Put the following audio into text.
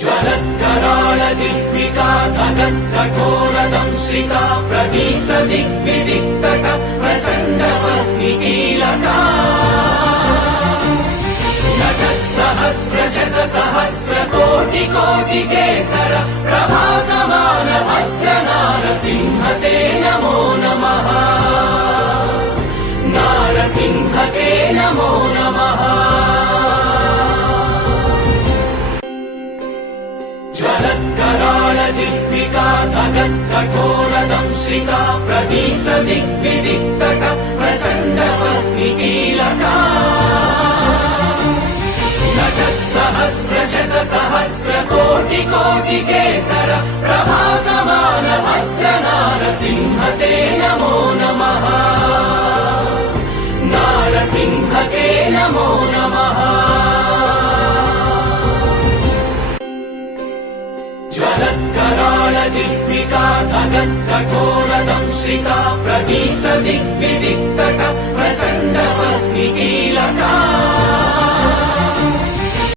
ज्वलत्कराळजिह्विका धगत्कठोरदंश्रिका प्रदीप्तदिग्विदिक्तट प्रचण्डवह्निकीलका सहस्रशतसहस्रकोटिकोटिकेसर प्रभासमान भद्रनारसिंह ते नमो नमः। नारसिंह ते नमो नमः। ज्वलत्कराळजिह्विका धगत्कठोरदंश्रिका प्रदीप्तदिग्विदिक्तट प्रचण्डवह्निकीलका सहस्रशतसहस्रकोटिकोटिकेसर प्रभासमान भद्रनारसिंह ते नमो नमः। नारसिंह ते नमो नमः। ज्वलत्कराळजिह्विका धगत्कठोरदंश्रिका प्रदीप्तदिग्विदिक्तट प्रचण्डवह्निकीलका